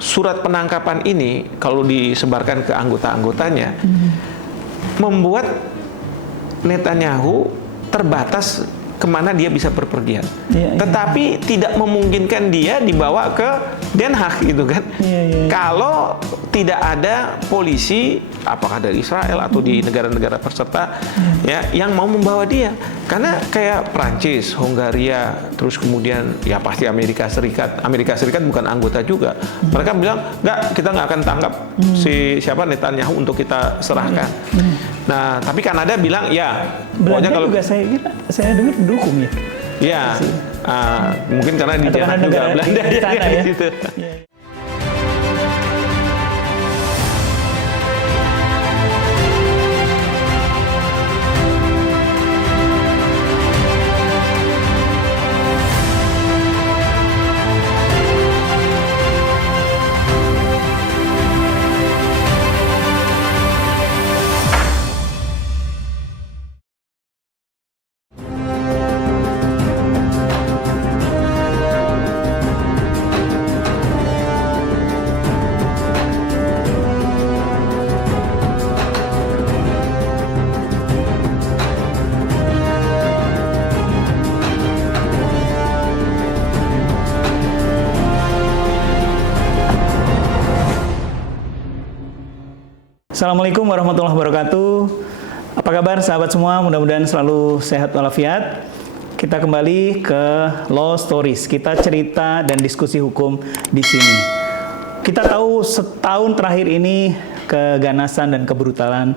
surat penangkapan ini kalau disebarkan ke anggota-anggotanya membuat Netanyahu terbatas kemana dia bisa berpergian. Tetapi tidak memungkinkan dia dibawa ke Den Haag gitu kan. Kalau tidak ada polisi, apakah dari Israel atau di negara-negara peserta ya yang mau membawa dia. Karena kayak Prancis, Hongaria, terus kemudian ya pasti Amerika Serikat. Amerika Serikat bukan anggota juga. Mereka bilang, "Enggak, kita nggak akan tangkap si siapa Netanyahu untuk kita serahkan." Nah, tapi Kanada bilang, "Ya, pokoknya kalau juga saya dengar dukung ya." Ya, mungkin karena di Jerman juga Belanda ya. Gitu. Assalamualaikum warahmatullahi wabarakatuh. Apa kabar sahabat semua? Mudah-mudahan selalu sehat walafiat. Kita kembali ke Law Stories. Kita cerita dan diskusi hukum di sini. Kita tahu setahun terakhir ini keganasan dan kebrutalan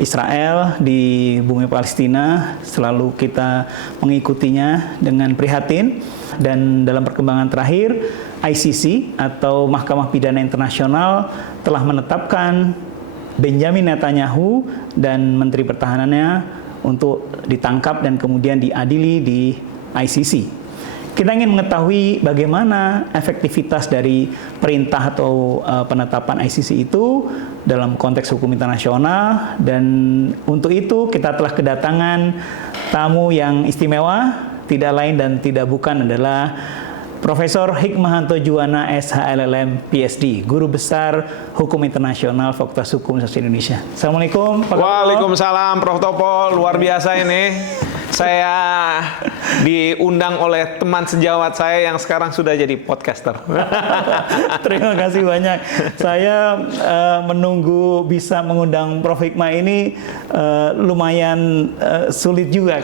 Israel di bumi Palestina selalu kita mengikutinya dengan prihatin, dan dalam perkembangan terakhir ICC atau Mahkamah Pidana Internasional telah menetapkan Benjamin Netanyahu dan Menteri Pertahanannya untuk ditangkap dan kemudian diadili di ICC. Kita ingin mengetahui bagaimana efektivitas dari perintah atau penetapan ICC itu dalam konteks hukum internasional, dan untuk itu kita telah kedatangan tamu yang istimewa, tidak lain dan tidak bukan adalah Profesor Hikmahanto Juwana SHLLM PhD, Guru Besar Hukum Internasional Fakultas Hukum Universitas Indonesia. Assalamualaikum Pak Topo. Waalaikumsalam Prof. Topo, luar biasa ini. Saya diundang oleh teman sejawat saya yang sekarang sudah jadi podcaster. Terima kasih banyak. Saya menunggu bisa mengundang Prof. Hikmah ini lumayan sulit juga.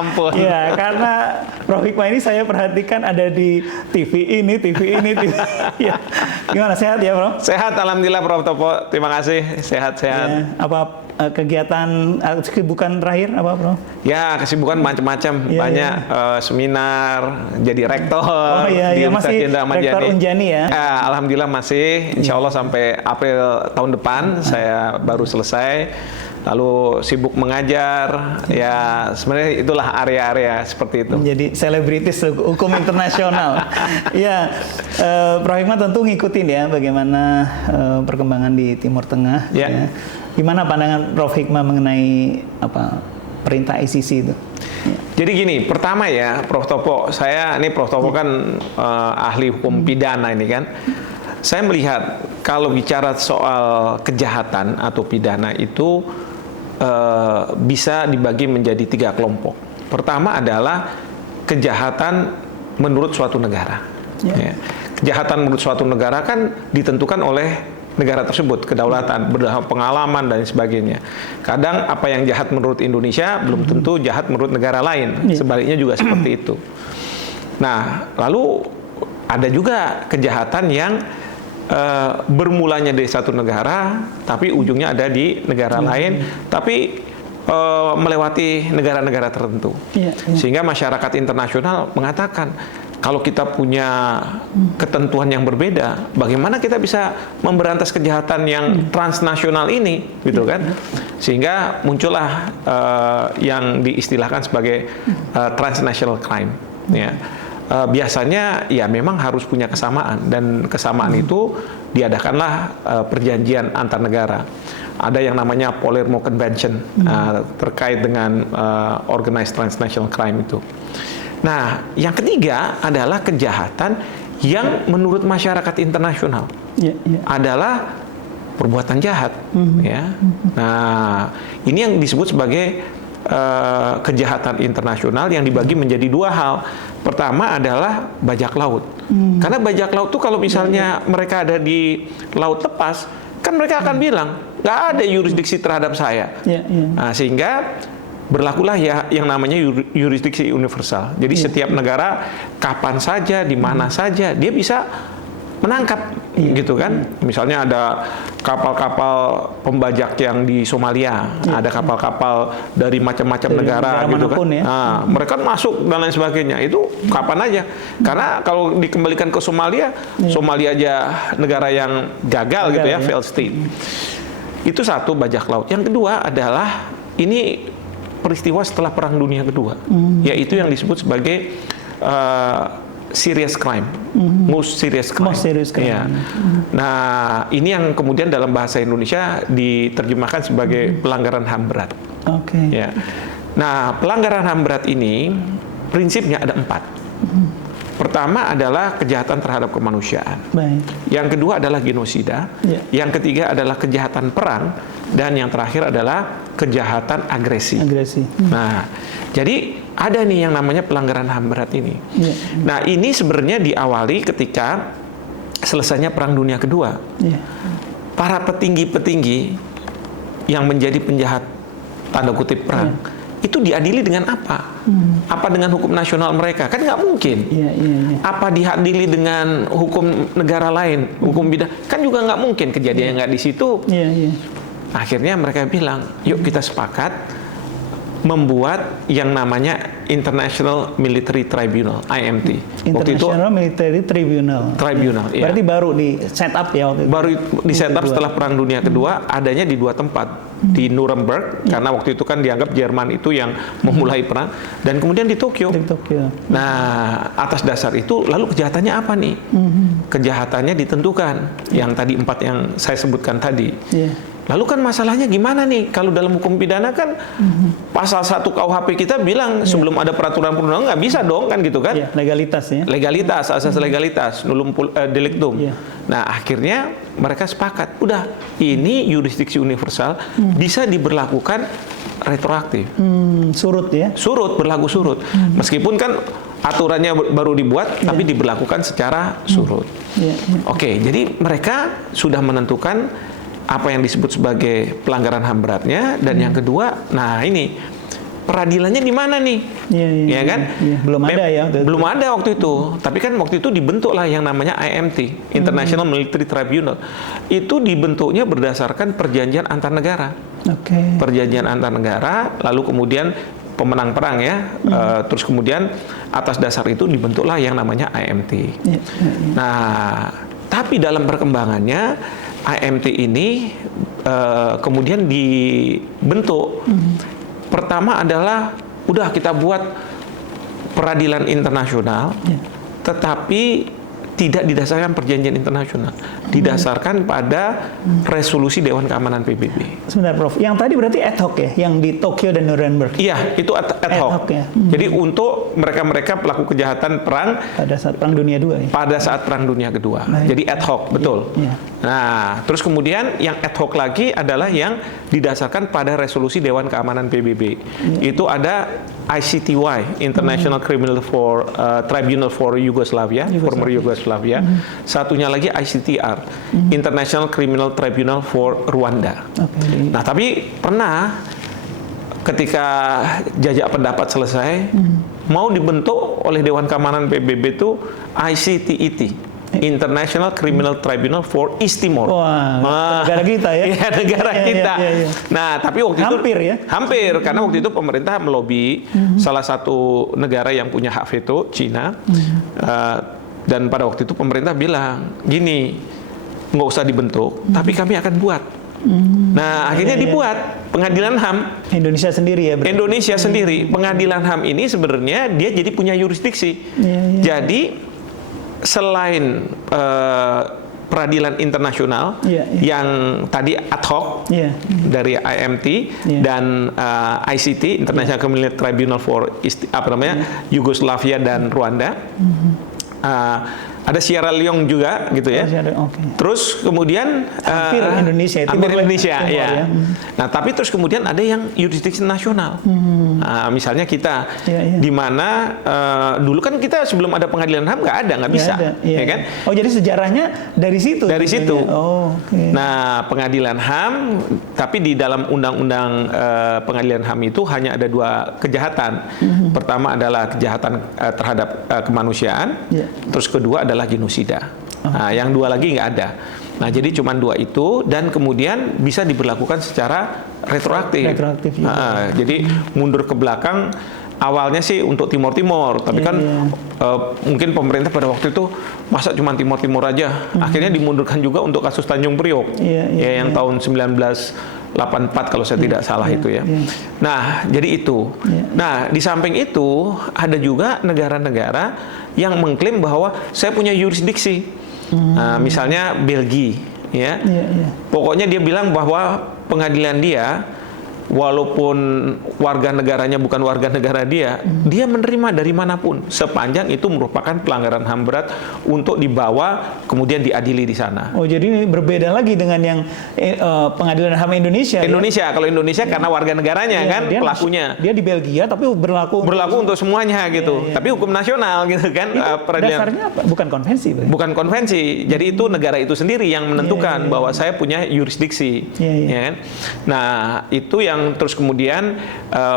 Ampun. Ya, karena Prof. Hikmah ini saya perhatikan ada di TV ini. Ya. Gimana, sehat ya, Prof? Sehat, alhamdulillah Prof. Topo. Terima kasih, sehat-sehat. Ya, apa kegiatan kesibukan terakhir apa, Bro? Ya, kesibukan macam-macam, banyak seminar, jadi rektor di Universitas Jenderal Ahmad Yani. Rektor Unjani ya? Alhamdulillah masih, insya Allah sampai April tahun depan saya baru selesai. Lalu sibuk mengajar, ya sebenarnya itulah area-area seperti itu. Menjadi selebritis hukum internasional. Ya, Prof. Hikmah tentu ngikutin ya bagaimana perkembangan di Timur Tengah. Ya. Gimana pandangan Prof. Hikmah mengenai perintah ICC itu? Ya. Jadi gini, pertama ya Prof. Topo, Prof. Topo kan ahli hukum pidana ini kan. Saya melihat kalau bicara soal kejahatan atau pidana itu bisa dibagi menjadi 3 kelompok. Pertama adalah kejahatan menurut suatu negara. Ya. Kejahatan menurut suatu negara kan ditentukan oleh negara tersebut, kedaulatan, berdasarkan pengalaman dan sebagainya. Kadang apa yang jahat menurut Indonesia belum tentu jahat menurut negara lain. Sebaliknya juga seperti itu. Nah, lalu ada juga kejahatan yang bermulanya dari satu negara, tapi ujungnya ada di negara lain, tapi melewati negara-negara tertentu. Sehingga masyarakat internasional mengatakan, kalau kita punya ketentuan yang berbeda, bagaimana kita bisa memberantas kejahatan yang transnasional ini, gitu kan? Sehingga muncullah yang diistilahkan sebagai transnational crime. Ya. Biasanya ya memang harus punya kesamaan, dan kesamaan itu diadakanlah perjanjian antar negara. Ada yang namanya Palermo Convention terkait dengan organized transnational crime itu. Nah, yang ketiga adalah kejahatan yang menurut masyarakat internasional adalah perbuatan jahat. Ya. Nah, ini yang disebut sebagai kejahatan internasional yang dibagi menjadi dua hal. Pertama adalah bajak laut. Karena bajak laut itu kalau misalnya mereka ada di laut lepas, kan mereka akan bilang nggak ada yurisdiksi terhadap saya. Nah, sehingga berlakulah ya yang namanya yurisdiksi universal. Jadi setiap negara kapan saja, di mana saja dia bisa menangkap, gitu kan? Misalnya ada kapal-kapal pembajak yang di Somalia, ada kapal-kapal dari macam-macam negara gitu kan. Ya. Nah, mereka masuk dan lain sebagainya. Itu kapan aja. Karena kalau dikembalikan ke Somalia, Somalia aja negara yang gagal gitu ya, failed state. Itu satu, bajak laut. Yang kedua adalah ini peristiwa setelah Perang Dunia Kedua, yaitu yang disebut sebagai serious crime, most serious crime. Ya. Nah, ini yang kemudian dalam bahasa Indonesia diterjemahkan sebagai pelanggaran HAM berat. Ya. Nah, pelanggaran HAM berat ini prinsipnya ada 4. Pertama adalah kejahatan terhadap kemanusiaan. Yang kedua adalah genosida. Yang ketiga adalah kejahatan perang. Dan yang terakhir adalah kejahatan agresi. Nah, jadi ada nih yang namanya pelanggaran HAM berat ini. Nah, ini sebenarnya diawali ketika selesainya Perang Dunia Kedua. Para petinggi-petinggi yang menjadi penjahat tanda kutip perang itu diadili dengan apa? Apa dengan hukum nasional mereka? Kan nggak mungkin. Apa diadili dengan hukum negara lain, hukum bidang? Kan juga nggak mungkin, kejadian nggak di situ. Akhirnya mereka bilang, yuk kita sepakat membuat yang namanya International Military Tribunal, IMT. International Military Tribunal. Iya. Berarti baru di set up ya waktu itu. Baru di set up setelah Perang Dunia Kedua, adanya di 2 tempat. Di Nuremberg, karena waktu itu kan dianggap Jerman itu yang memulai perang, dan kemudian di Tokyo. Nah, atas dasar itu, lalu kejahatannya apa nih? Kejahatannya ditentukan, yang tadi 4 yang saya sebutkan tadi. Lalu kan masalahnya gimana nih? Kalau dalam hukum pidana kan pasal 1 KUHP kita bilang sebelum ada peraturan perundang-undangan nggak bisa dong kan gitu kan? Legalitas ya. Legalitas, asas legalitas, nullum delictum. Nah, akhirnya mereka sepakat, udah ini yurisdiksi universal bisa diberlakukan retroaktif. Surut ya? Surut, berlaku surut. Meskipun kan aturannya baru dibuat, tapi diberlakukan secara surut. Oke, jadi mereka sudah menentukan apa yang disebut sebagai pelanggaran HAM beratnya, dan yang kedua, nah ini peradilannya di mana nih? Ya kan? Belum ada ya? Belum ada waktu itu. Tapi kan waktu itu dibentuklah yang namanya IMT, International Military Tribunal. Itu dibentuknya berdasarkan perjanjian antar negara. Perjanjian antar negara, lalu kemudian pemenang perang ya, terus kemudian atas dasar itu dibentuklah yang namanya IMT. Nah, tapi dalam perkembangannya IMT ini kemudian dibentuk. Pertama adalah udah kita buat peradilan internasional, tetapi tidak didasarkan perjanjian internasional, didasarkan pada resolusi Dewan Keamanan PBB. Sebentar, Prof. Yang tadi berarti ad hoc ya, yang di Tokyo dan Nuremberg. Iya, itu ad hoc. Ya. Jadi untuk mereka-mereka pelaku kejahatan perang pada saat Perang Dunia II. Pada saat Perang Dunia Kedua. Jadi ad hoc, betul. Nah, terus kemudian yang ad hoc lagi adalah yang didasarkan pada resolusi Dewan Keamanan PBB. Itu ada ICTY, International Criminal Tribunal for Yugoslavia, former Yugoslavia. Satunya lagi ICTR, International Criminal Tribunal for Rwanda. Nah, tapi pernah ketika jajak pendapat selesai, mau dibentuk oleh Dewan Keamanan PBB itu ICTET, International Criminal Tribunal for East Timor. Wah, negara kita ya? Iya, negara kita. Nah, tapi waktu itu hampir ya? Hampir, karena waktu itu pemerintah melobi salah satu negara yang punya hak veto, Cina. Dan pada waktu itu pemerintah bilang, gini, nggak usah dibentuk, tapi kami akan buat. Nah, akhirnya dibuat pengadilan HAM. Indonesia sendiri ya? Berarti. Indonesia sendiri. Pengadilan HAM ini sebenarnya dia jadi punya yurisdiksi. Jadi selain peradilan internasional yang tadi ad hoc dari IMT dan ICT, International Criminal Tribunal for Yugoslavia dan Rwanda, Ada Sierra Leone juga gitu ya. Oke. Terus kemudian Hampir Indonesia, hampir Indonesia timur, ya. ya. Nah, tapi terus kemudian ada yang yurisdiksi nasional. Nah, misalnya kita di mana dulu kan kita sebelum ada pengadilan HAM nggak bisa, ya kan? Oh, jadi sejarahnya dari situ. Dari situ. Oh, okay. Nah, pengadilan HAM, tapi di dalam undang-undang pengadilan HAM itu hanya ada 2 kejahatan. Pertama adalah kejahatan terhadap kemanusiaan. Terus kedua adalah genosida. Nah, yang 2 lagi nggak ada. Nah, jadi cuma 2 itu dan kemudian bisa diberlakukan secara retroaktif. Jadi mundur ke belakang awalnya sih untuk Timor Timur, tapi kan mungkin pemerintah pada waktu itu masa cuma Timor Timur aja. Akhirnya dimundurkan juga untuk kasus Tanjung Priok. Yang tahun 1984 kalau saya tidak salah itu ya. Nah, jadi itu. Nah, di samping itu ada juga negara-negara yang mengklaim bahwa saya punya yurisdiksi. Misalnya Belgia, ya. Pokoknya dia bilang bahwa pengadilan dia, walaupun warga negaranya bukan warga negara dia, dia menerima dari manapun sepanjang itu merupakan pelanggaran HAM berat untuk dibawa kemudian diadili di sana. Oh, jadi ini berbeda lagi dengan yang pengadilan HAM Indonesia. Indonesia, kalau Indonesia karena warga negaranya kan pelakunya. Dia di Belgia tapi berlaku untuk semuanya gitu. Tapi hukum nasional gitu kan. Dasarnya apa? Bukan konvensi. Bukan konvensi. Jadi itu negara itu sendiri yang menentukan bahwa saya punya yurisdiksi. Ya kan? Nah, itu yang terus kemudian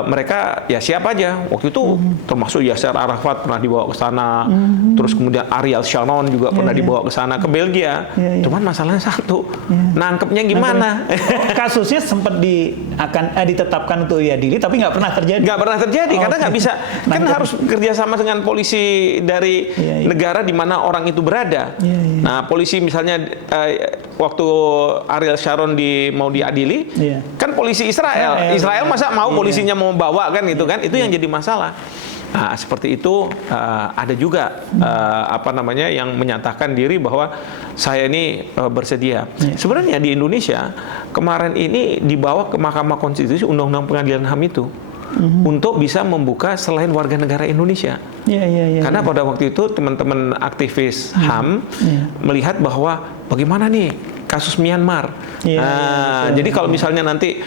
mereka ya siapa aja waktu itu termasuk Yasser Arafat pernah dibawa ke sana, terus kemudian Ariel Sharon juga pernah dibawa ke sana ke Belgia. Cuman masalahnya satu, nangkepnya gimana? Kasusnya sempat ditetapkan untuk diadili tapi nggak pernah terjadi. Nggak pernah terjadi karena nggak bisa. Kan harus kerjasama dengan polisi dari negara di mana orang itu berada. Nah, polisi misalnya waktu Ariel Sharon mau diadili, kan polisi Israel masa mau polisinya mau bawa kan gitu kan, itu yang jadi masalah. Nah, seperti itu ada juga yang menyatakan diri bahwa saya ini bersedia. Sebenarnya di Indonesia kemarin ini dibawa ke Mahkamah Konstitusi Undang-Undang Pengadilan HAM itu untuk bisa membuka selain warga negara Indonesia. Karena pada waktu itu teman-teman aktivis HAM melihat bahwa bagaimana nih kasus Myanmar. Jadi kalau misalnya nanti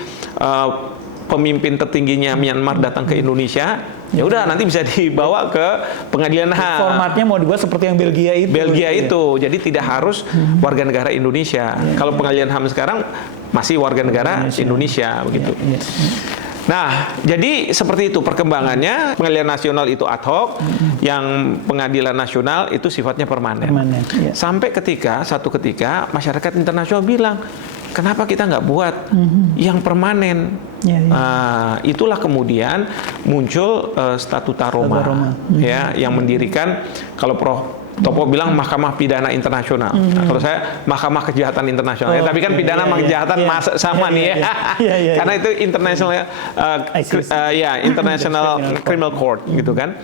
pemimpin tertingginya Myanmar datang ke Indonesia, ya udah nanti bisa dibawa ke pengadilan HAM. Formatnya mau dibuat seperti yang Belgia itu. Jadi tidak harus warga negara Indonesia. Kalau pengadilan HAM sekarang masih warga negara Indonesia begitu. Nah, jadi seperti itu perkembangannya. Pengadilan nasional itu ad hoc, yang pengadilan nasional itu sifatnya permanen. Sampai satu ketika masyarakat internasional bilang, kenapa kita nggak buat yang permanen? Itulah kemudian muncul Statuta Roma, ya, yang mendirikan, kalau Prof Topo bilang Mahkamah Pidana Internasional. Nah, kalau saya Mahkamah Kejahatan Internasional. Tapi kan pidana sama kejahatan sama nih ya. Karena itu international International Criminal Court gitu kan.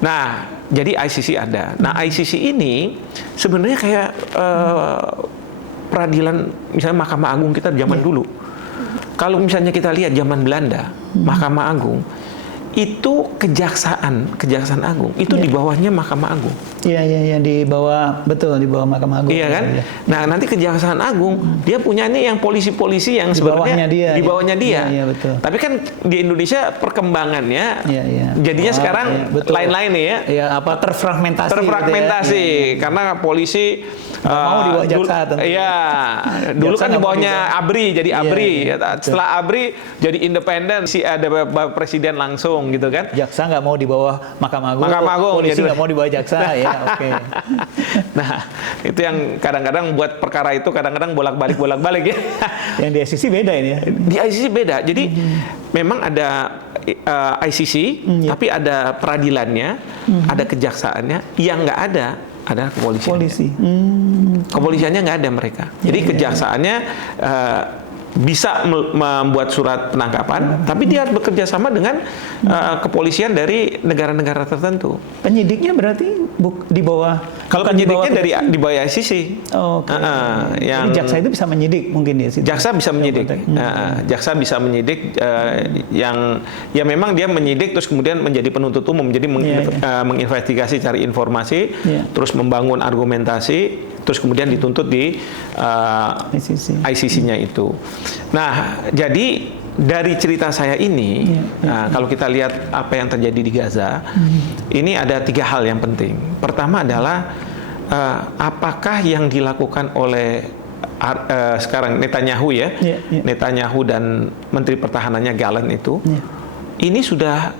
Nah, jadi ICC ada. Nah, ICC ini sebenarnya kayak peradilan misalnya Mahkamah Agung kita zaman dulu. Kalau misalnya kita lihat zaman Belanda, Mahkamah Agung itu kejaksaan agung itu di bawahnya Mahkamah Agung. Di bawah Mahkamah Agung. Iya kan? Nah, nanti Kejaksaan Agung dia punya nih yang polisi-polisi yang sebenarnya di bawahnya dia. Betul. Tapi kan di Indonesia perkembangannya jadinya sekarang lain-lain nih ya. Terfragmentasi karena polisi mau di bawah jaksa tentu. Dulu kan di bawahnya ABRI, jadi ABRI. Setelah ABRI jadi independen, ada presiden langsung gitu kan. Jaksa nggak mau di bawah Mahkamah Agung. Polisi nggak mau di bawah jaksa. Nah, itu yang kadang-kadang buat perkara itu kadang-kadang bolak-balik ya. Yang di ICC beda ini ya. Di ICC beda. Jadi memang ada ICC, tapi ada peradilannya, ada kejaksaannya, yang nggak ada kepolisian. Kepolisiannya nggak ada mereka. Jadi kejaksaannya bisa membuat surat penangkapan, tapi dia harus bekerja sama dengan kepolisian dari negara-negara tertentu. Penyidiknya berarti di bawah Kalau Bukan di bawah penyidiknya di bawah ICC. Oke. Yang Jadi jaksa itu bisa menyidik mungkin ya? jaksa bisa menyidik. Jaksa bisa menyidik yang ya memang dia menyidik terus kemudian menjadi penuntut umum. Jadi menginvestigasi, cari informasi, terus membangun argumentasi, terus kemudian dituntut di ICC-nya itu. Nah, jadi dari cerita saya ini, kalau kita lihat apa yang terjadi di Gaza, ini ada 3 hal yang penting. Pertama adalah apakah yang dilakukan oleh sekarang Netanyahu ya, Netanyahu dan Menteri Pertahanannya Gallant itu, ini sudah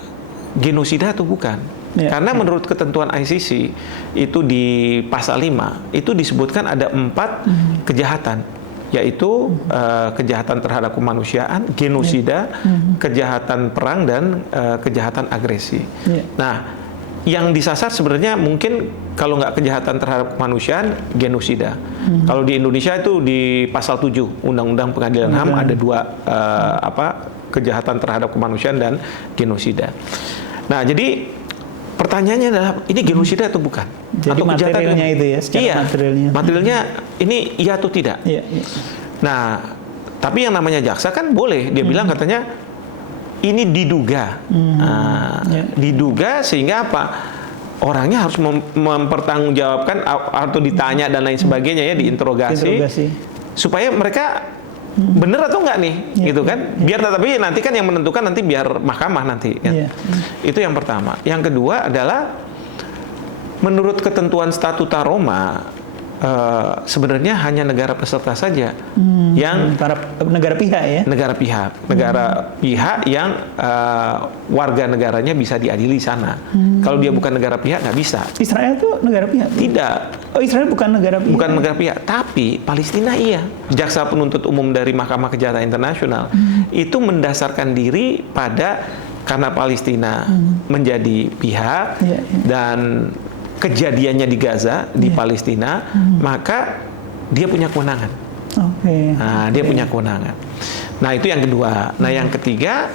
genosida atau bukan? Karena menurut ketentuan ICC itu di pasal 5 itu disebutkan ada 4 kejahatan, yaitu kejahatan terhadap kemanusiaan, genosida, kejahatan perang, dan kejahatan agresi. Nah, yang disasar sebenarnya mungkin kalau nggak kejahatan terhadap kemanusiaan, genosida. Kalau di Indonesia itu di pasal 7 Undang-Undang Pengadilan HAM ada 2 kejahatan terhadap kemanusiaan dan genosida. Nah, jadi pertanyaannya adalah ini genosida atau bukan? Jadi atau materialnya itu ya, secara materialnya ini iya atau tidak? Nah, tapi yang namanya jaksa kan boleh dia bilang katanya ini diduga, diduga sehingga apa? Orangnya harus mempertanggungjawabkan atau ditanya dan lain sebagainya ya, diinterogasi supaya mereka bener atau enggak nih, gitu kan? Biar tapi nanti kan yang menentukan nanti biar mahkamah nanti. Kan? Itu yang pertama. Yang kedua adalah menurut ketentuan Statuta Roma sebenarnya hanya negara peserta saja yang negara pihak ya. Negara pihak yang warga negaranya bisa diadili sana. Kalau dia bukan negara pihak nggak bisa. Israel itu negara pihak? Tidak. Oh, Israel bukan negara pihak. Bukan negara pihak, tapi Palestina iya. Jaksa penuntut umum dari Mahkamah Kejahatan Internasional itu mendasarkan diri pada karena Palestina menjadi pihak dan kejadiannya di Gaza, di Palestina, maka dia punya kewenangan. Nah, dia punya kewenangan. Nah, itu yang kedua. Nah, yang ketiga,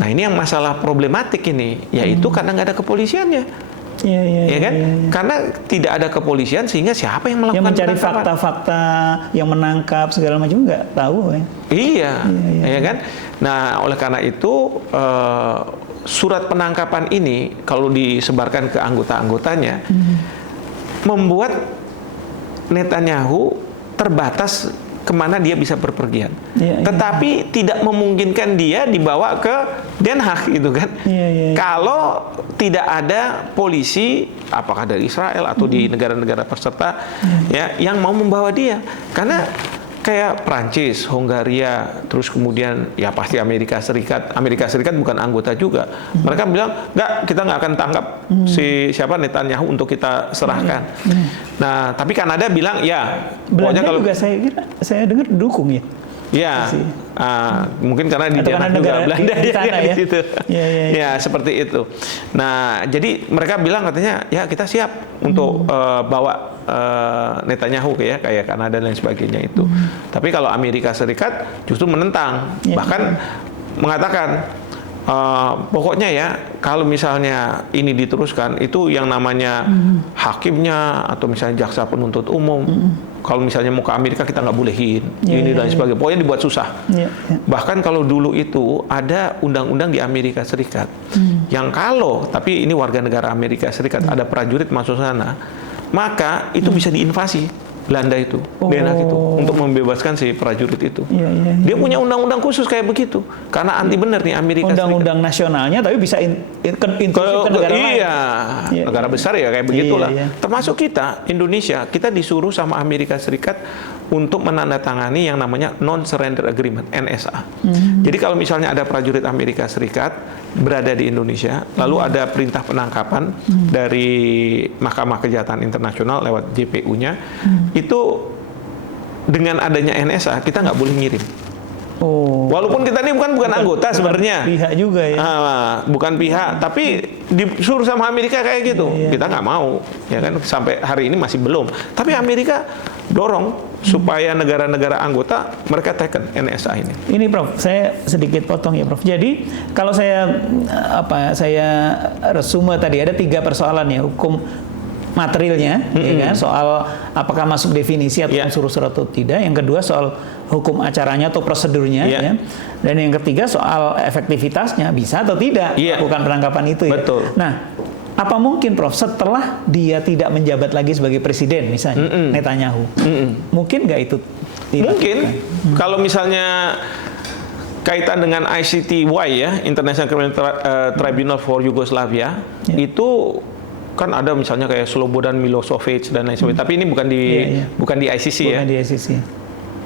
nah ini yang masalah problematik ini, yaitu karena nggak ada kepolisiannya. Ya kan? Karena tidak ada kepolisian sehingga siapa yang melakukan yang mencari fakta-fakta, yang menangkap segala macam nggak tahu ya. Iya, ya kan? Nah, oleh karena itu surat penangkapan ini kalau disebarkan ke anggota-anggotanya membuat Netanyahu terbatas kemana dia bisa berpergian. Tetapi tidak memungkinkan dia dibawa ke Den Haag gitu kan. Kalau tidak ada polisi apakah dari Israel atau di negara-negara peserta ya yang mau membawa dia. Karena kayak Prancis, Hongaria, terus kemudian ya pasti Amerika Serikat. Amerika Serikat bukan anggota juga. Mereka bilang, enggak, kita nggak akan tangkap siapa Netanyahu untuk kita serahkan. Nah, tapi Kanada bilang, ya. Belanda kalau juga saya dengar dukung ya. Ya, mungkin karena di daerah juga Belanda di sana, ya, di situ. Ya, seperti itu. Nah, jadi mereka bilang katanya, ya kita siap untuk bawa Netanyahu ya, kayak Kanada dan lain sebagainya itu. Tapi kalau Amerika Serikat justru menentang, bahkan mengatakan pokoknya ya kalau misalnya ini diteruskan itu yang namanya hakimnya atau misalnya jaksa penuntut umum kalau misalnya mau ke Amerika kita nggak bolehin ini dan sebagainya, pokoknya dibuat susah. Bahkan kalau dulu itu ada undang-undang di Amerika Serikat yang kalau tapi ini warga negara Amerika Serikat ada prajurit masuk sana maka itu bisa diinvasi Belanda itu, Den Haag itu untuk membebaskan si prajurit itu. Dia punya undang-undang khusus kayak begitu karena anti bener nih Amerika Serikat. Undang-undang nasionalnya tapi bisa intensif ke negara lain. Negara besar ya kayak begitulah. Termasuk kita Indonesia, kita disuruh sama Amerika Serikat untuk menandatangani yang namanya Non-Surrender Agreement (NSA). Jadi kalau misalnya ada prajurit Amerika Serikat berada di Indonesia, lalu ada perintah penangkapan dari Mahkamah Kejahatan Internasional lewat JPU-nya, itu dengan adanya NSA kita nggak boleh ngirim. Walaupun kita ini bukan anggota sebenarnya. Pihak juga ya. Bukan pihak, tapi disuruh sama Amerika kayak gitu. Kita nggak mau, ya kan? Sampai hari ini masih belum. Tapi Amerika dorong supaya negara-negara anggota mereka taken NSA ini. Ini Prof, saya sedikit potong ya Prof. Jadi kalau saya resume tadi ada 3 persoalan ya, hukum materialnya, ya kan, soal apakah masuk definisi atau unsur-unsur atau tidak. Yang kedua soal hukum acaranya atau prosedurnya, ya. Dan yang ketiga soal efektivitasnya, bisa atau tidak bukan penangkapan itu, ya. Betul. Nah, apa mungkin, Prof, setelah dia tidak menjabat lagi sebagai presiden, misalnya Netanyahu, mungkin nggak itu? Mungkin. Kalau misalnya kaitan dengan ICTY ya, International Criminal Tribunal for Yugoslavia, itu kan ada misalnya kayak Slobodan Milosevic dan lain sebagainya. Tapi ini bukan di ICC ya. Bukan di ICC.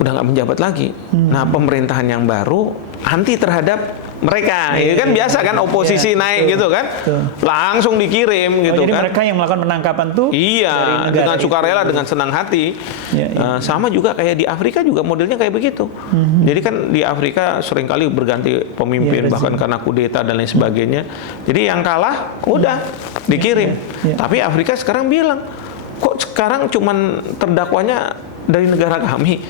Udah nggak menjabat lagi. Nah, pemerintahan yang baru anti terhadap mereka, ya kan biasa kan oposisi naik gitu kan, langsung dikirim gitu jadi kan. mereka yang melakukan penangkapan tuh dengan sukarela, dengan senang hati. Sama juga kayak di Afrika juga modelnya kayak begitu. Jadi kan di Afrika seringkali berganti pemimpin bahkan karena kudeta dan lain sebagainya. Jadi yang kalah udah dikirim. Tapi Afrika sekarang bilang, kok sekarang cuman terdakwanya dari negara kami.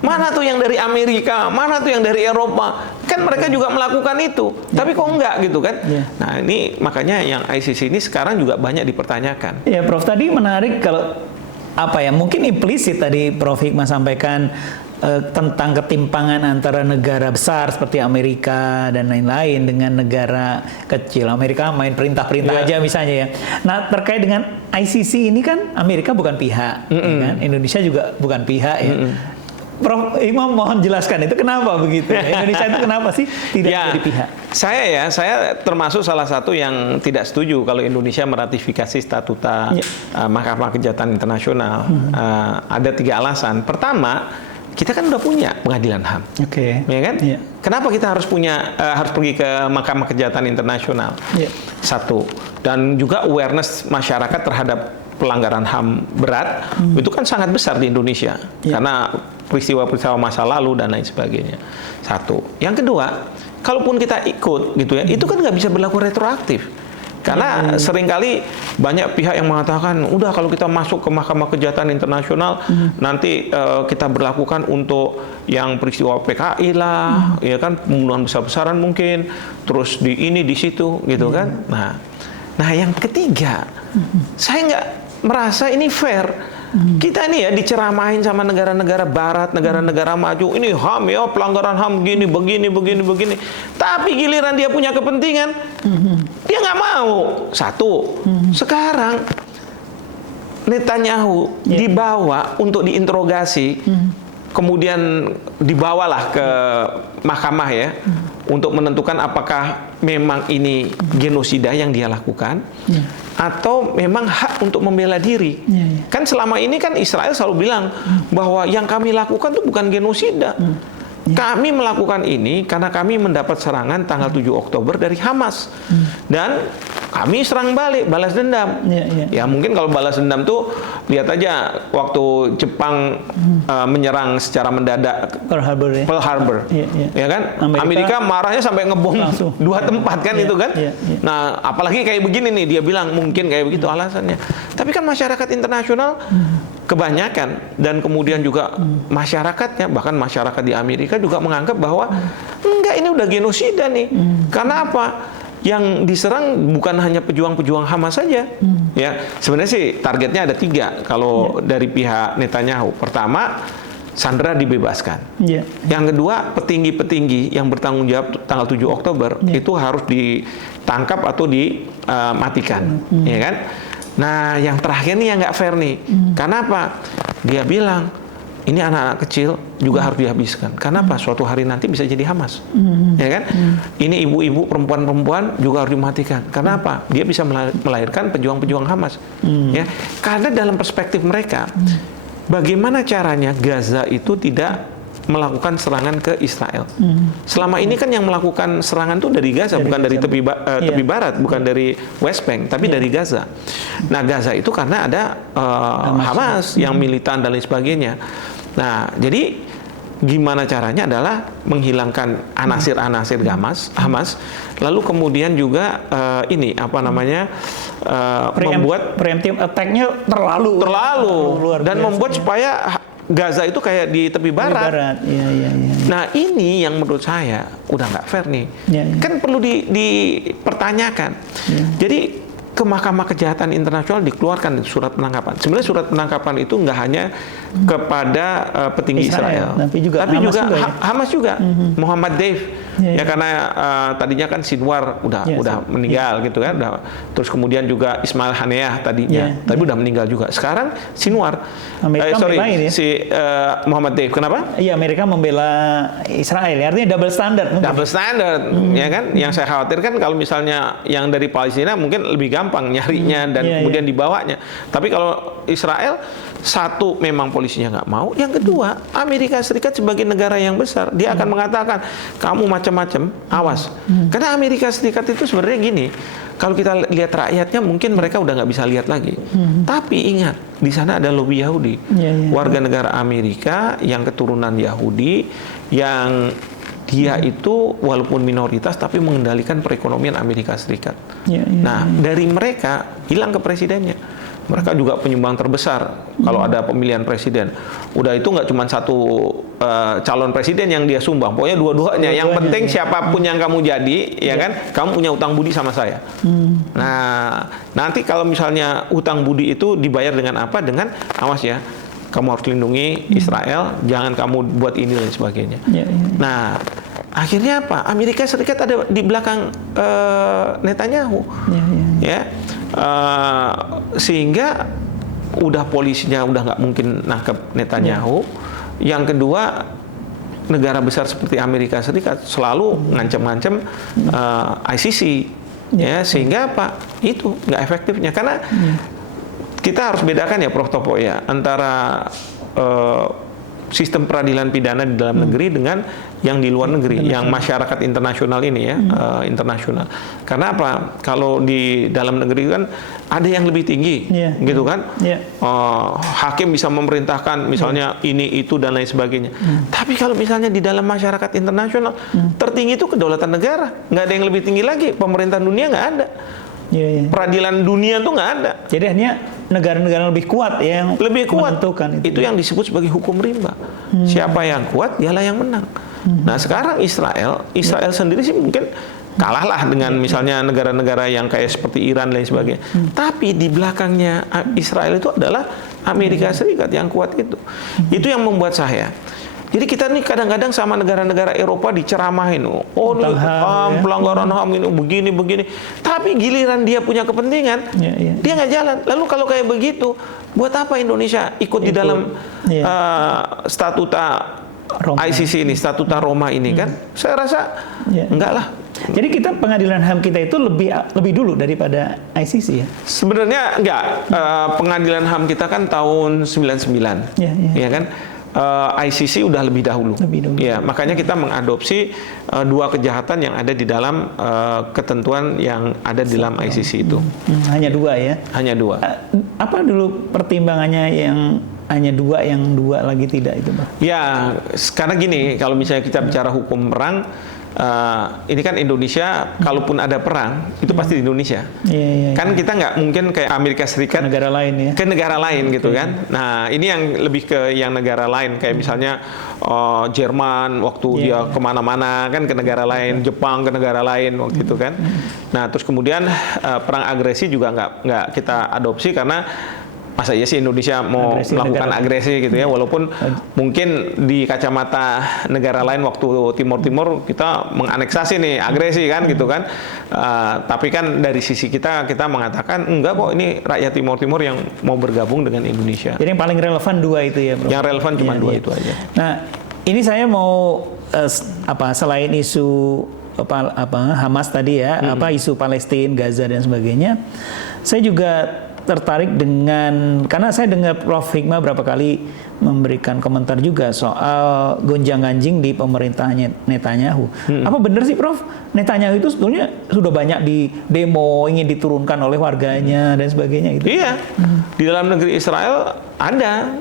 Mana tuh yang dari Amerika, mana tuh yang dari Eropa? Kan mereka juga melakukan itu, tapi kok enggak gitu kan? Nah, ini makanya yang ICC ini sekarang juga banyak dipertanyakan. Ya, Prof, tadi menarik kalau apa ya, mungkin implisit tadi Prof Hikmah sampaikan tentang ketimpangan antara negara besar seperti Amerika dan lain-lain dengan negara kecil. Amerika main perintah-perintah aja misalnya ya. Nah, terkait dengan ICC ini kan Amerika bukan pihak, ya kan? Indonesia juga bukan pihak ya. Prof Imam mohon jelaskan itu kenapa begitu? Indonesia itu kenapa sih tidak jadi pihak? Saya termasuk salah satu yang tidak setuju kalau Indonesia meratifikasi statuta Mahkamah Kejahatan Internasional. Ada 3 alasan. Pertama, kita kan udah punya pengadilan HAM, ya kan? Kenapa kita harus harus pergi ke Mahkamah Kejahatan Internasional? Satu, dan juga awareness masyarakat terhadap pelanggaran HAM berat itu kan sangat besar di Indonesia karena peristiwa-peristiwa masa lalu dan lain sebagainya. Satu, yang kedua, kalaupun kita ikut gitu ya, itu kan nggak bisa berlaku retroaktif. Karena seringkali banyak pihak yang mengatakan, udah kalau kita masuk ke Mahkamah Kejahatan Internasional, nanti kita berlakukan untuk yang peristiwa PKI lah, ya kan, pembunuhan besar-besaran mungkin, terus di ini, di situ, gitu kan. Nah, yang ketiga, saya nggak merasa ini fair. Kita ini ya diceramahin sama negara-negara barat, negara-negara maju. Ini HAM ya, pelanggaran HAM begini. Tapi giliran dia punya kepentingan, dia nggak mau. Satu, sekarang Netanyahu dibawa untuk diinterogasi, kemudian dibawalah ke mahkamah ya, untuk menentukan apakah memang ini genosida yang dia lakukan, atau memang hak untuk membela diri. Kan selama ini kan Israel selalu bilang bahwa yang kami lakukan itu bukan genosida. Kami melakukan ini karena kami mendapat serangan tanggal 7 Oktober dari Hamas. Dan kami serang balik, balas dendam. Ya mungkin kalau balas dendam tuh, lihat aja waktu Jepang menyerang secara mendadak Pearl Harbor. Ya kan? Amerika marahnya sampai ngebom 2 tempat kan itu kan? Nah, apalagi kayak begini nih, dia bilang mungkin kayak begitu alasannya. Tapi kan masyarakat internasional kebanyakan, dan kemudian juga masyarakatnya, bahkan masyarakat di Amerika juga menganggap bahwa enggak, ini udah genosida nih. Karena apa? Yang diserang bukan hanya pejuang-pejuang Hamas saja. Ya, sebenarnya sih targetnya ada 3 kalau dari pihak Netanyahu. Pertama, sandera dibebaskan. Yang kedua, petinggi-petinggi yang bertanggung jawab tanggal 7 Oktober itu harus ditangkap atau dimatikan, ya kan? Nah, yang terakhir nih yang nggak fair nih. Karena apa? Dia bilang, ini anak-anak kecil juga harus dihabiskan. Karena apa? Suatu hari nanti bisa jadi Hamas. Ya kan? Ini ibu-ibu, perempuan-perempuan juga harus dimatikan. Karena apa? Dia bisa melahirkan pejuang-pejuang Hamas. Ya. Karena dalam perspektif mereka, bagaimana caranya Gaza itu tidak melakukan serangan ke Israel. Selama ini kan yang melakukan serangan itu dari Gaza, bukan dari tepi barat, bukan dari West Bank, tapi dari Gaza. Nah, Gaza itu karena ada Hamas yang militan dan lain sebagainya. Nah, jadi gimana caranya adalah menghilangkan anasir-anasir Hamas, lalu kemudian juga membuat preemptive attack-nya terlalu dan membuat supaya Gaza itu kayak di tepi barat. Nah, ini yang menurut saya udah nggak fair nih. Kan perlu dipertanyakan. Jadi ke Mahkamah Kejahatan Internasional dikeluarkan surat penangkapan. Sebenarnya surat penangkapan itu nggak hanya kepada petinggi Israel, tapi juga Hamas juga, Muhammad Deif. Ya karena tadinya kan Sinwar udah meninggal gitu kan, terus kemudian juga Ismail Haniyeh tadinya, tapi udah meninggal juga. Sekarang Sinwar, si Muhammad Deif. Kenapa? Iya, Amerika membela Israel, artinya double standard. Double standard, ya kan? Yang saya khawatirkan kalau misalnya yang dari Palestina mungkin lebih gampang nyarinya dan kemudian dibawanya. Tapi kalau Israel, satu memang polisinya nggak mau, yang kedua Amerika Serikat sebagai negara yang besar dia akan mengatakan kamu macam-macam, awas. Karena Amerika Serikat itu sebenarnya gini, kalau kita lihat rakyatnya mungkin mereka udah nggak bisa lihat lagi. Tapi ingat, di sana ada lobby Yahudi, warga negara Amerika yang keturunan Yahudi, yang dia itu walaupun minoritas tapi mengendalikan perekonomian Amerika Serikat. Nah, dari mereka bilang ke presidennya, mereka juga penyumbang terbesar kalau ada pemilihan presiden. Udah itu nggak cuma satu calon presiden yang dia sumbang, pokoknya dua-duanya. Yang penting siapapun yang kamu jadi, ya kan, kamu punya utang budi sama saya. Nah, nanti kalau misalnya utang budi itu dibayar dengan apa? Dengan awas ya, kamu harus lindungi Israel, jangan kamu buat ini dan sebagainya. Nah, akhirnya apa? Amerika Serikat ada di belakang Netanyahu, sehingga udah polisinya udah nggak mungkin nangkep Netanyahu. Yang kedua, negara besar seperti Amerika Serikat selalu ngancam-ngancam ICC, sehingga apa? Itu nggak efektifnya karena kita harus bedakan ya, Prof. Topo ya, antara sistem peradilan pidana di dalam negeri dengan yang di luar negeri, yang masyarakat internasional ini ya, internasional. Karena apa? Kalau di dalam negeri kan ada yang lebih tinggi, gitu kan? Hakim bisa memerintahkan misalnya ini, itu dan lain sebagainya. Tapi kalau misalnya di dalam masyarakat internasional, tertinggi itu kedaulatan negara, nggak ada yang lebih tinggi lagi. Pemerintahan dunia nggak ada. Peradilan dunia tuh nggak ada. Jadi hanya negara-negara lebih kuat yang lebih kuat menentukan itu yang disebut sebagai hukum rimba. Siapa yang kuat dialah yang menang. Nah, sekarang Israel sendiri sih mungkin kalahlah dengan misalnya negara-negara yang kayak seperti Iran dan lain sebagainya. Tapi di belakangnya Israel itu adalah Amerika Serikat yang kuat itu. Itu yang membuat saya. Jadi kita nih kadang-kadang sama negara-negara Eropa diceramahin, pelanggaran HAM ini begini. Tapi giliran dia punya kepentingan, dia nggak jalan. Lalu kalau kayak begitu, buat apa Indonesia ikut di dalam statuta Roma. ICC ini, statuta Roma ini kan? Saya rasa enggak lah. Jadi kita pengadilan HAM kita itu lebih dulu daripada ICC ya? Sebenarnya enggak. Pengadilan HAM kita kan tahun 99, ya kan? ICC udah lebih dahulu. Ya, makanya kita mengadopsi dua kejahatan yang ada di dalam ketentuan yang ada di dalam ICC itu. Hanya dua ya? Hanya dua. Apa dulu pertimbangannya yang hanya dua, yang dua lagi tidak itu, Bang? Ya, karena gini, kalau misalnya kita bicara hukum perang, ini kan Indonesia, kalaupun ada perang itu pasti di Indonesia. Kan kita nggak mungkin kayak Amerika Serikat negara lain ya, ke negara lain gitu kan. Nah, ini yang lebih ke yang negara lain, kayak misalnya Jerman waktu dia kemana-mana kan ke negara lain, Jepang ke negara lain waktu itu kan. Nah, terus kemudian perang agresi juga nggak kita adopsi karena masa iya sih Indonesia mau melakukan agresi gitu ya, walaupun mungkin di kacamata negara lain waktu Timur kita menganeksasi nih, agresi kan gitu kan. Tapi kan dari sisi kita mengatakan enggak kok, ini rakyat Timur yang mau bergabung dengan Indonesia. Jadi yang paling relevan dua itu ya, Bro? Yang relevan cuma dua itu aja. Nah, ini saya mau selain isu Hamas tadi ya, isu Palestina, Gaza dan sebagainya, saya juga tertarik dengan, karena saya dengar Prof. Hikmah berapa kali memberikan komentar juga soal gonjang-ganjing di pemerintahannya Netanyahu. Apa benar sih, Prof? Netanyahu itu sebetulnya sudah banyak di demo, ingin diturunkan oleh warganya dan sebagainya gitu? Iya, di dalam negeri Israel ada,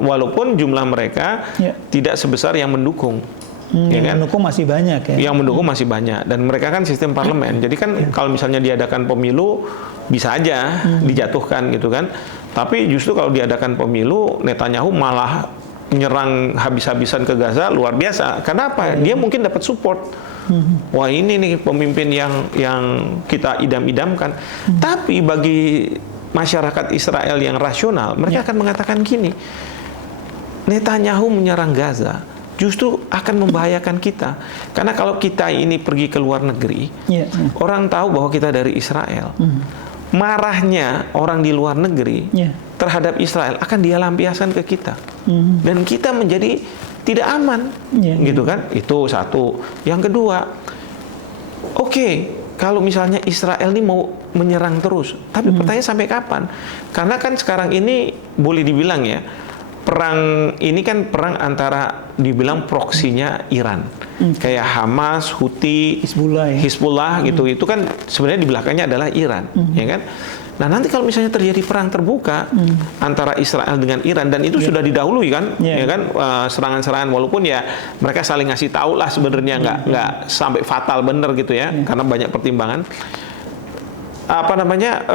walaupun jumlah mereka tidak sebesar yang mendukung. Yang mendukung masih banyak ya? Yang mendukung masih banyak, dan mereka kan sistem parlemen. Jadi kan kalau misalnya diadakan pemilu, bisa aja dijatuhkan gitu kan. Tapi justru kalau diadakan pemilu, Netanyahu malah menyerang habis-habisan ke Gaza luar biasa. Karena apa? Dia mungkin dapat support Wah, ini nih pemimpin yang kita idam-idamkan. Tapi bagi masyarakat Israel yang rasional, mereka akan mengatakan gini, Netanyahu menyerang Gaza justru akan membahayakan kita. Karena kalau kita ini pergi ke luar negeri, orang tahu bahwa kita dari Israel. Marahnya orang di luar negeri terhadap Israel akan dia lampiaskan ke kita. Dan kita menjadi tidak aman. Gitu kan? Itu satu. Yang kedua, oke, kalau misalnya Israel ini mau menyerang terus, tapi pertanyaan sampai kapan? Karena kan sekarang ini boleh dibilang ya, perang ini kan perang antara dibilang proksinya Iran. Kayak Hamas, Houthi, Hizbullah gitu. Itu kan sebenarnya di belakangnya adalah Iran, ya kan? Nah, nanti kalau misalnya terjadi perang terbuka antara Israel dengan Iran, dan itu sudah didahului kan, ya kan, serangan-serangan, walaupun ya mereka saling ngasih tahu lah sebenarnya, nggak sampai fatal bener gitu ya, karena banyak pertimbangan. Apa namanya,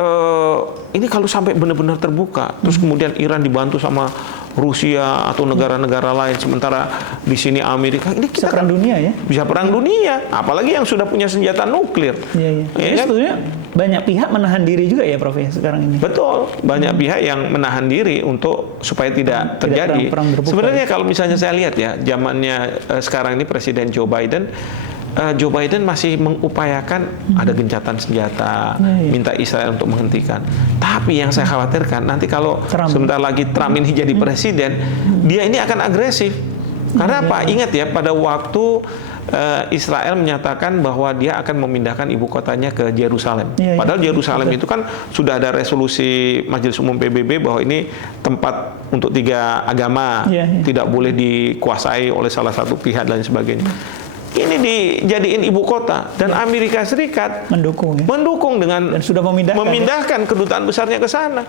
ini kalau sampai benar-benar terbuka, terus kemudian Iran dibantu sama Rusia atau negara-negara lain, sementara di sini Amerika, ini kita bisa perang dunia ya? Bisa perang dunia, apalagi yang sudah punya senjata nuklir. Ya, kan? Sebetulnya banyak pihak menahan diri juga ya, Prof, ya, sekarang ini. Betul, banyak pihak yang menahan diri untuk supaya tidak terjadi. Sebenarnya kalau misalnya saya lihat ya, zamannya sekarang ini Presiden Joe Biden masih mengupayakan ada gencatan senjata, minta Israel untuk menghentikan. Tapi yang saya khawatirkan nanti kalau sebentar lagi Trump ini jadi presiden, dia ini akan agresif. Karena apa? Ingat ya, pada waktu Israel menyatakan bahwa dia akan memindahkan ibu kotanya ke Yerusalem. Padahal Yerusalem itu kan sudah ada resolusi Majelis Umum PBB bahwa ini tempat untuk 3 agama, tidak boleh dikuasai oleh salah satu pihak dan sebagainya. Ini dijadiin ibu kota, dan Amerika Serikat mendukung dengan dan sudah memindahkan kedutaan besarnya ke sana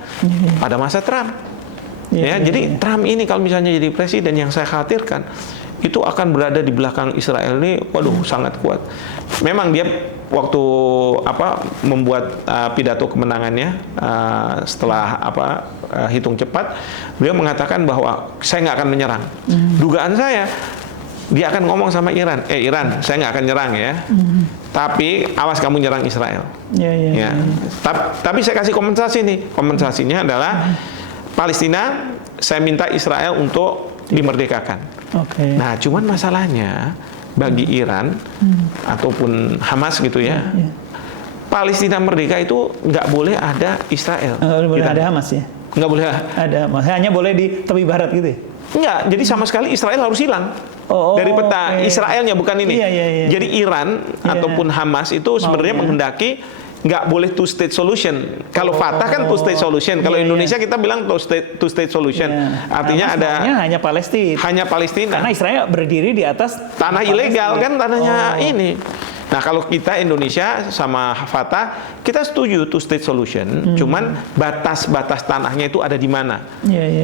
pada masa Trump. Jadi Trump ini kalau misalnya jadi presiden, yang saya khawatirkan itu akan berada di belakang Israel ini, waduh, sangat kuat. Memang dia waktu membuat pidato kemenangannya setelah hitung cepat, beliau mengatakan bahwa saya nggak akan menyerang. Dugaan saya, dia akan ngomong sama Iran, Iran, saya nggak akan nyerang ya, tapi awas kamu nyerang Israel. Tapi saya kasih kompensasi nih, kompensasinya adalah Palestina, saya minta Israel untuk dimerdekakan. Nah, cuman masalahnya bagi Iran ataupun Hamas gitu ya, Palestina merdeka itu nggak boleh ada Israel. Nggak boleh ada Hamas ya? Nggak boleh ada Hamas, hanya boleh di tepi barat gitu ya? Enggak, jadi sama sekali Israel harus hilang dari peta. Israelnya bukan ini. Jadi Iran ataupun Hamas itu sebenarnya menghendaki nggak boleh two state solution. Kalau Fatah kan two state solution. Kalau Indonesia kita bilang two state solution. Artinya ada hanya Palestina. Hanya Palestina. Karena Israel berdiri di atas tanah ilegal kan, tanahnya ini. Nah, kalau kita Indonesia sama Fatah, kita setuju two state solution, cuman batas-batas tanahnya itu ada di mana.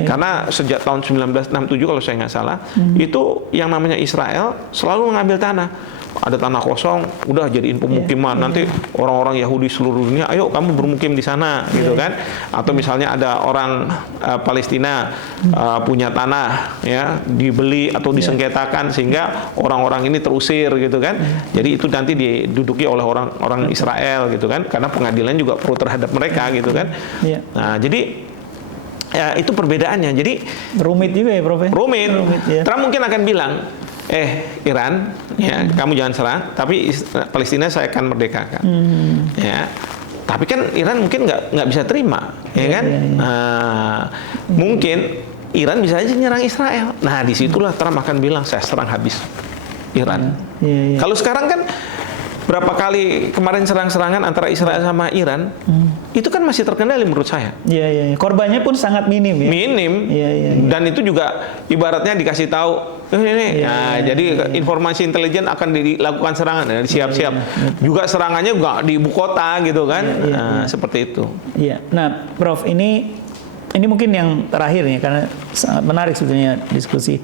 Karena sejak tahun 1967 kalau saya nggak salah, itu yang namanya Israel selalu mengambil tanah. Ada tanah kosong, udah jadiin pemukiman. Nanti orang-orang Yahudi seluruh dunia, ayo kamu bermukim di sana, gitu kan? Atau misalnya ada orang Palestina punya tanah, ya, dibeli atau disengketakan sehingga orang-orang ini terusir, gitu kan? Jadi itu nanti diduduki oleh orang Israel, gitu kan? Karena pengadilan juga pro terhadap mereka, gitu kan? Nah, jadi ya, itu perbedaannya. Jadi rumit juga ya, Prof. Rumit ya. Trump mungkin akan bilang, Iran, ya, kamu jangan serang, tapi Palestina saya akan merdekakan. Ya, tapi kan Iran mungkin nggak bisa terima, ya kan? Mungkin Iran bisa aja nyerang Israel. Nah, disitulah Trump akan bilang, saya serang habis Iran. Kalau sekarang kan berapa kali kemarin serang-serangan antara Israel sama Iran, itu kan masih terkendali menurut saya. Korbannya pun sangat minim ya. Minim. Dan itu juga ibaratnya dikasih tahu, jadi informasi intelijen akan dilakukan serangan, dan siap-siap. Juga serangannya juga di ibu kota gitu kan. Seperti itu. Nah, Prof, ini mungkin yang terakhir ya, karena sangat menarik sebetulnya diskusi.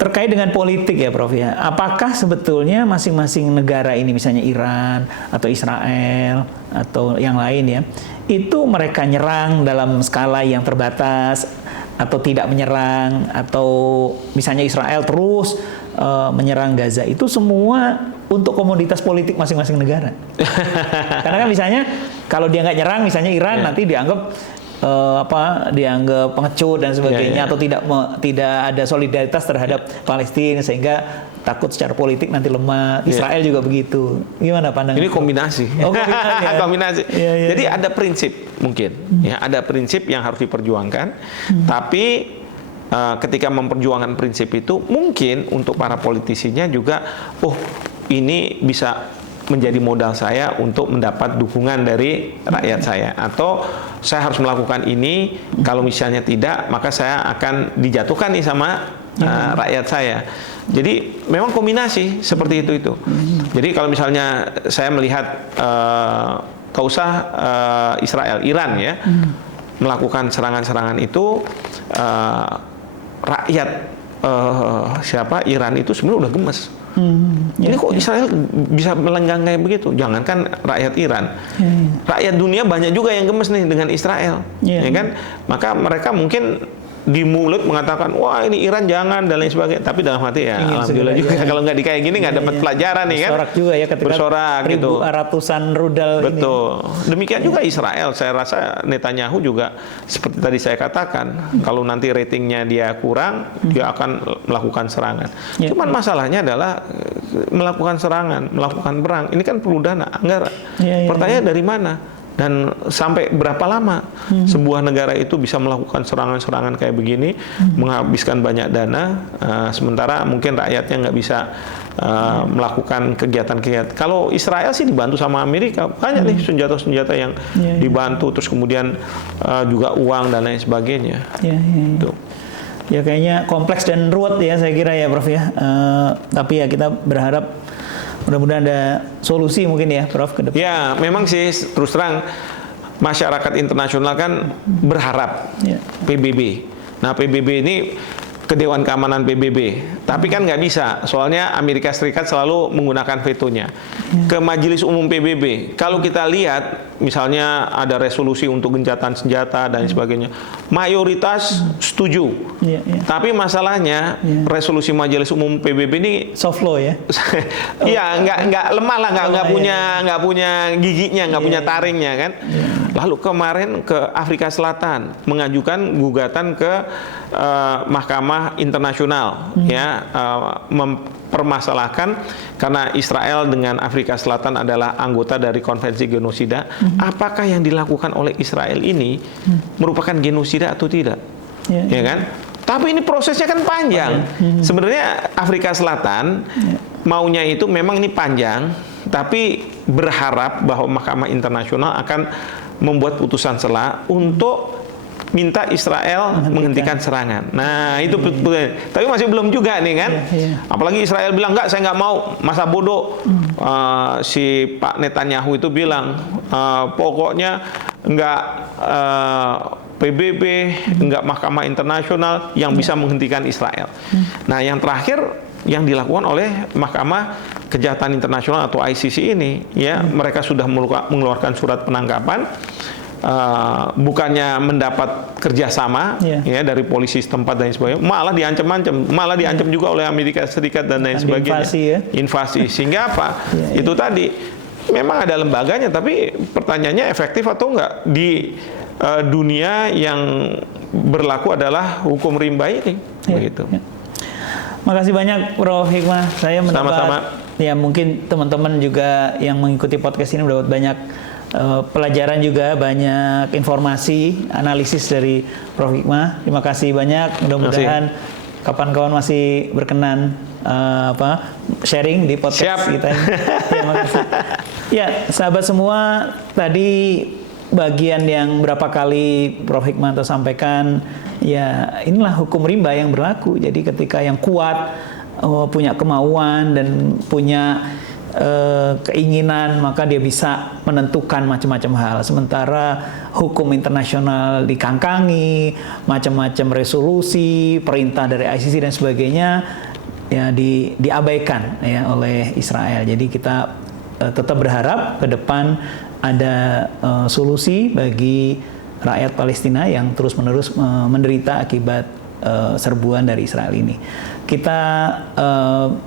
Terkait dengan politik ya, Prof, ya. Apakah sebetulnya masing-masing negara ini, misalnya Iran atau Israel atau yang lain ya, itu mereka nyerang dalam skala yang terbatas, atau tidak menyerang, atau misalnya Israel terus menyerang Gaza, itu semua untuk komoditas politik masing-masing negara. Karena kan misalnya kalau dia nggak nyerang, misalnya Iran nanti dianggap dianggap pengecut dan sebagainya, atau tidak ada solidaritas terhadap Palestina sehingga takut secara politik nanti lemah. Israel juga begitu. Gimana pandangan? Ini kombinasi. Oh, kombinasi. Ya? Kombinasi. Jadi ada prinsip mungkin, ya ada prinsip yang harus diperjuangkan. Tapi ketika memperjuangkan prinsip itu, mungkin untuk para politisinya juga, ini bisa menjadi modal saya untuk mendapat dukungan dari rakyat saya, atau saya harus melakukan ini, kalau misalnya tidak maka saya akan dijatuhkan nih sama rakyat saya. Jadi memang kombinasi seperti itu. Jadi kalau misalnya saya melihat gak usah Iran ya melakukan serangan-serangan itu, rakyat Iran itu sebenarnya udah gemes. Ini kok Israel bisa melenggang kayak begitu? Jangankan rakyat Iran, rakyat dunia banyak juga yang gemes nih dengan Israel, ya kan? Maka mereka mungkin di mulut mengatakan, wah ini Iran jangan dan lain sebagainya, tapi dalam hati ya alhamdulillah juga kalau nggak kayak gini nggak dapat pelajaran nih kan. Bersorak juga ya ketika bersorak gitu, ratusan rudal. Betul. Demikian juga Israel, saya rasa Netanyahu juga seperti tadi saya katakan, kalau nanti ratingnya dia kurang, dia akan melakukan serangan. Cuman masalahnya adalah melakukan serangan, melakukan perang, ini kan perlu dana, anggaran. Pertanyaan dari mana? Dan sampai berapa lama sebuah negara itu bisa melakukan serangan-serangan kayak begini, menghabiskan banyak dana, sementara mungkin rakyatnya nggak bisa melakukan kegiatan-kegiatan. Kalau Israel sih dibantu sama Amerika, banyak nih senjata-senjata yang dibantu, terus kemudian juga uang dan lain sebagainya. Tuh. Ya kayaknya kompleks dan ruwet ya saya kira ya Prof ya. Tapi ya kita berharap mudah-mudahan ada solusi mungkin ya Prof ke depan. Ya, memang sih terus terang masyarakat internasional kan berharap PBB. Nah, PBB ini ke Dewan Keamanan PBB, tapi kan nggak bisa, soalnya Amerika Serikat selalu menggunakan vetonya. Ke Majelis Umum PBB, kalau kita lihat misalnya ada resolusi untuk gencatan senjata dan sebagainya, mayoritas setuju. Tapi masalahnya resolusi Majelis Umum PBB ini soft law ya? Iya, nggak lemah lah, nggak punya giginya, nggak punya taringnya kan. Lalu kemarin ke Afrika Selatan mengajukan gugatan ke Mahkamah Internasional, mempermasalahkan karena Israel dengan Afrika Selatan adalah anggota dari Konvensi Genosida. Apakah yang dilakukan oleh Israel ini merupakan genosida atau tidak? Ya kan? Tapi ini prosesnya kan panjang. Sebenarnya Afrika Selatan maunya itu memang ini panjang, tapi berharap bahwa Mahkamah Internasional akan membuat putusan sela untuk minta Israel menghentikan serangan. Nah, itu tapi masih belum juga nih kan. Apalagi Israel bilang, enggak, saya nggak mau, masa bodoh. Si Pak Netanyahu itu bilang, pokoknya enggak PBB, enggak Mahkamah Internasional yang bisa menghentikan Israel. Nah, yang terakhir yang dilakukan oleh Mahkamah Kejahatan Internasional atau ICC ini, mereka sudah mengeluarkan surat penangkapan, bukannya mendapat kerjasama dari polisi setempat dan sebagainya, malah diancam juga oleh Amerika Serikat dan lain sebagainya. Invasi. Sehingga apa? Itu tadi memang ada lembaganya, tapi pertanyaannya efektif atau enggak di dunia yang berlaku adalah hukum rimba ini. Begitu. Makasih banyak Prof Hikmah. Saya mendapat ya mungkin teman-teman juga yang mengikuti podcast ini mendapat banyak pelajaran juga, banyak informasi, analisis dari Prof Hikmah. Terima kasih banyak. Mudah-mudahan kapan-kawan masih berkenan sharing di podcast kita ini. Ya, makasih. Ya, sahabat semua, tadi bagian yang berapa kali Prof Hikmanto sampaikan, ya inilah hukum rimba yang berlaku. Jadi ketika yang kuat punya kemauan dan punya keinginan, maka dia bisa menentukan macam-macam hal. Sementara hukum internasional dikangkangi, macam-macam resolusi, perintah dari ICC dan sebagainya ya diabaikan ya oleh Israel. Jadi kita tetap berharap ke depan ada solusi bagi rakyat Palestina yang terus-menerus menderita akibat serbuan dari Israel ini. Kita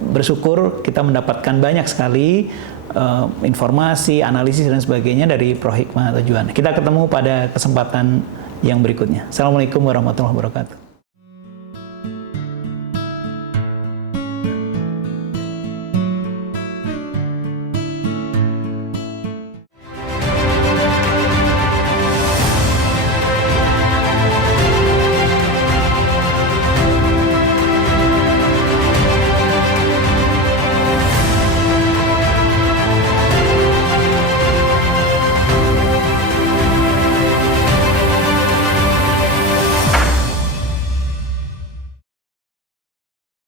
bersyukur kita mendapatkan banyak sekali informasi, analisis dan sebagainya dari Pro Hikmah Tujuan. Kita ketemu pada kesempatan yang berikutnya. Assalamualaikum warahmatullahi wabarakatuh.